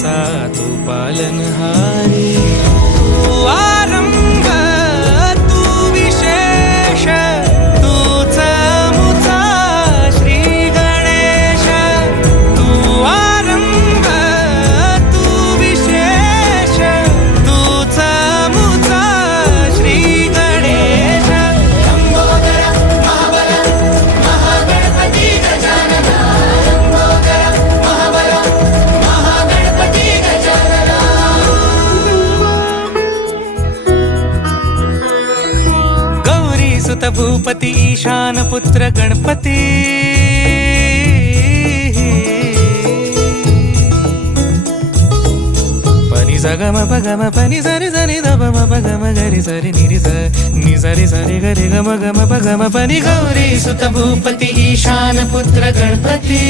जगाचा तू पालनहारी. तू आरंभ तू विशेष तूच मुचा श्री गणेश. तू आरंभ तू विशेष तूच मुचा श्री गणेश. लंबोदर महाबल महागणपती गजानना. लंबोदर महाबल महागणपती गजानना. गौरी सुत भूपती ईशान पुत्र गणपती. पनि सगम पगम पनि सरि सरि ध म पगम गरि सरि निरि स नि सरि सरि गरि गम गम पगम पनि. गौरी सुत भूपती ईशान पुत्र गणपती.